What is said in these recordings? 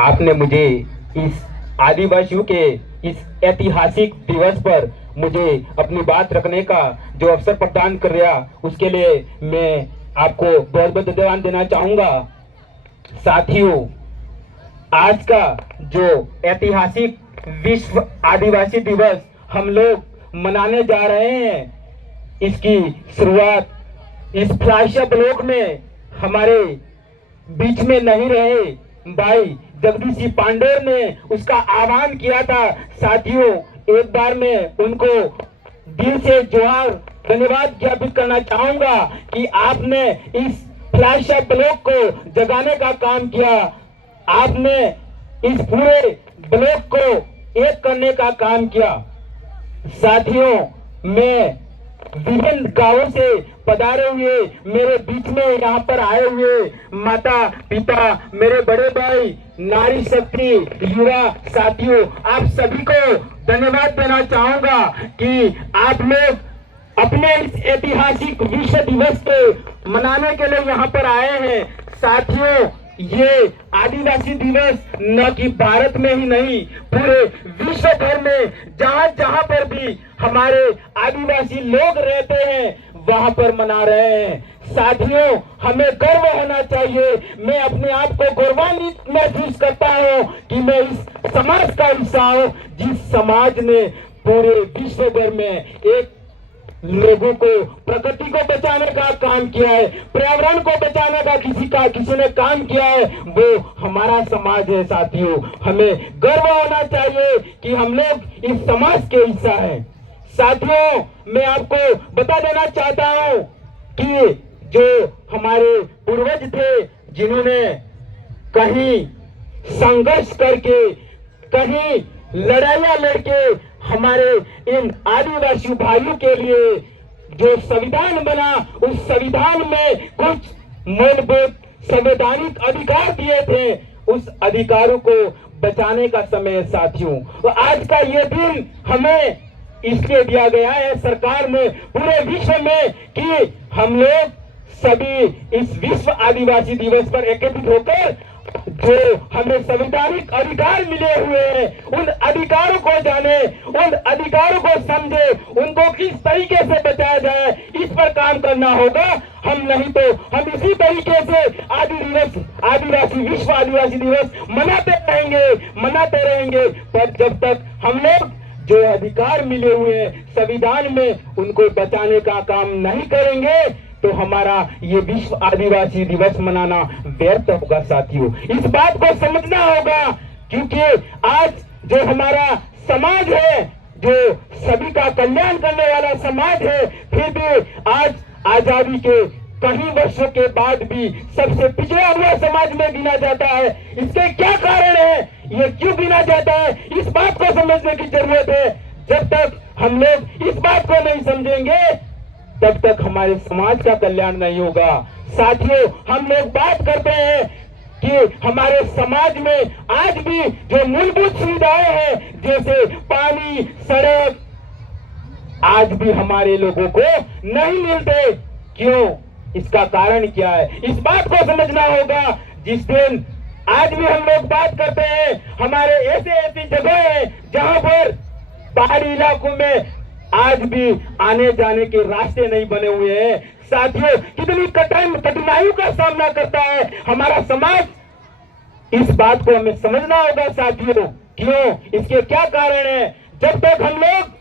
आपने मुझे इस आदिवासियों के इस ऐतिहासिक दिवस पर मुझे अपनी बात रखने का जो अवसर प्रदान कर रहा, उसके लिए मैं आपको बहुत बहुत धन्यवाद देना चाहूंगा। साथियों, आज का जो ऐतिहासिक विश्व आदिवासी दिवस हम लोग मनाने जा रहे हैं, इसकी शुरुआत इस फ्लाइशा ब्लॉक में हमारे बीच में नहीं रहे भाई जगदीश सिंह पांडेर ने उसका आह्वान किया था। साथियों, एक बार मैं उनको दिल से जोहार धन्यवाद ज्ञापित करना चाहूंगा कि आपने इस फ्लाइशा ब्लॉक को जगाने का काम किया। आपने इस पूरे ब्लॉक को एक करने का काम किया। साथियों, मैं विभिन्न गांवों से पधारे हुए मेरे बीच में यहाँ पर आए हुए माता पिता, मेरे बड़े भाई, नारी शक्ति, युवा साथियों, आप सभी को धन्यवाद देना चाहूंगा कि आप लोग अपने इस ऐतिहासिक विश्व दिवस को मनाने के लिए यहाँ पर आए हैं। साथियों, ये आदिवासी दिवस न कि भारत में ही नहीं, पूरे विश्व भर में जहाँ जहाँ पर भी हमारे आदिवासी लोग रहते हैं वहां पर मना रहे हैं। साथियों, हमें गर्व होना चाहिए। मैं अपने आप को गौरवान्वित महसूस करता हूँ कि मैं इस समाज का हिस्सा हूँ, जिस समाज ने पूरे विश्व भर में एक लोगों को प्रकृति को बचाने का काम किया है, पर्यावरण को बचाने का किसी ने काम किया है, वो हमारा समाज है। साथियों, हमें गर्व होना चाहिए कि हम लोग इस समाज के हिस्सा हैं। साथियों, मैं आपको बता देना चाहता हूँ कि जो हमारे पूर्वज थे, जिन्होंने कहीं संघर्ष करके, कहीं लड़ाइयां लड़के हमारे इन आदिवासी भाइयों के लिए जो संविधान बना, उस संविधान में कुछ मूलभूत संवैधानिक अधिकार दिए थे, उस अधिकारों को बचाने का समय है। साथियों, तो आज का ये दिन हमें इसलिए दिया गया है सरकार ने पूरे विश्व में कि हम लोग सभी इस विश्व आदिवासी दिवस पर एकत्रित होकर जो हमें संवैधानिक अधिकार मिले हुए हैं, उन अधिकारों को जाने, उन अधिकारों को समझे, उनको किस तरीके से बचाया जाए, इस पर काम करना होगा। हम नहीं तो हम इसी तरीके से आदिवासी विश्व आदिवासी दिवस मनाते रहेंगे। पर जब तक हम लोग जो अधिकार मिले हुए हैं संविधान में, उनको बचाने का काम नहीं करेंगे तो हमारा ये विश्व आदिवासी दिवस मनाना व्यर्थ होगा। साथियों, इस बात को समझना होगा, क्योंकि आज जो हमारा समाज है, जो सभी का कल्याण करने वाला समाज है, फिर भी आज आजादी के कई वर्षों के बाद भी सबसे पिछड़ा हुआ समाज में गिना जाता है। इसके क्या कारण है, ये क्यों गिना जाता है, इस बात को समझने की जरूरत है। जब तक हम लोग इस बात को नहीं समझेंगे, तब तक हमारे समाज का कल्याण नहीं होगा। साथियों, हम लोग बात करते हैं कि हमारे समाज में आज भी जो मूलभूत सुविधाएं हैं, जैसे पानी, सड़क, आज भी हमारे लोगों को नहीं मिलते। क्यों? इसका कारण क्या है, इस बात को समझना होगा। जिस दिन आज भी हम लोग बात करते हैं, हमारे ऐसी जगह है जहां पर पहाड़ी इलाकों में आज भी आने जाने के रास्ते नहीं बने हुए हैं। साथियों, कितनी कठिनाइयों का सामना करता है हमारा समाज, इस बात को हमें समझना होगा। साथियों, क्यों, इसके क्या कारण है, जब तक हम लोग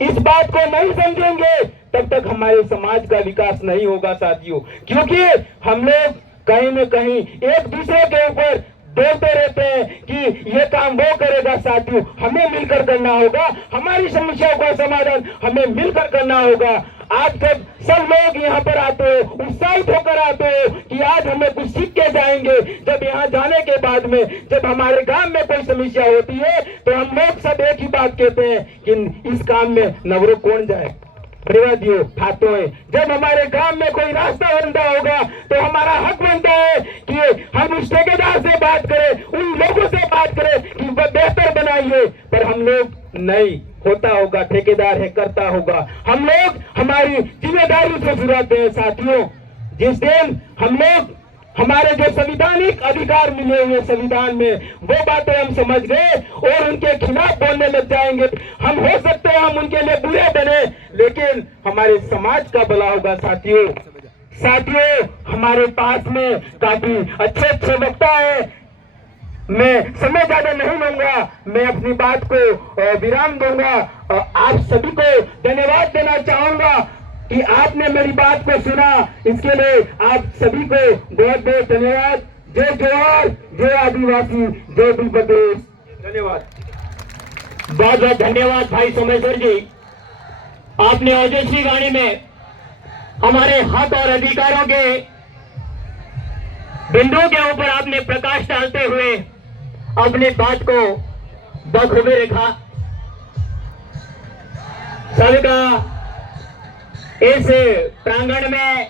इस बात को नहीं समझेंगे तब तक हमारे समाज का विकास नहीं होगा। साथियों, क्योंकि हम लोग कहीं न कहीं एक दूसरे के ऊपर बोलते रहते हैं कि ये काम वो करेगा। साथियों, हमें मिलकर करना होगा, हमारी समस्याओं का समाधान हमें मिलकर करना होगा। आज जब सब लोग यहाँ पर आते हो, उत्साहित होकर आते हो कि आज हमें कुछ सीख के जाएंगे, जब यहाँ जाने के बाद में जब हमारे गांव में कोई समस्या होती है तो हम लोग सब एक ही बात कहते हैं कि इस काम में नवरो कौन जाए, प्रवादियों खाते हैं। जब हमारे गांव में कोई रास्ता बनता होगा तो हमारा हक बनता है कि हम उस ठेकेदार से बात करें, उन लोगों से बात करें कि वह बेहतर बनाइए। पर हम लोग नहीं, होता होगा ठेकेदार है, करता होगा, हम लोग हमारी जिम्मेदारी से जुड़ाते हैं। साथियों, जिस दिन हम लोग हमारे जो संविधानिक अधिकार मिले हुए संविधान में, वो बातें हम समझ गए और उनके खिलाफ बोलने लग जाएंगे। हम हो सकते हैं हम उनके लिए बुरे बने, लेकिन हमारे समाज का भला होगा। साथियों, हमारे पास में काफी अच्छे अच्छे वक्ता है। मैं समय ज्यादा नहीं लूंगा, मैं अपनी बात को विराम दूंगा। आप सभी को धन्यवाद देना चाहूंगा कि आपने मेरी बात को सुना। इसके लिए आप सभी को बहुत बहुत धन्यवाद। जय जोहार, जय आदिवासी, जय बिल प्रदेश। धन्यवाद। बहुत बहुत धन्यवाद भाई सोमेश्वर जी। आपने ओजस्वी वाणी में हमारे हक और अधिकारों के बिंदुओं के ऊपर आपने प्रकाश डालते हुए अपनी बात को बखूबी रखा। सभी का इस प्रांगण में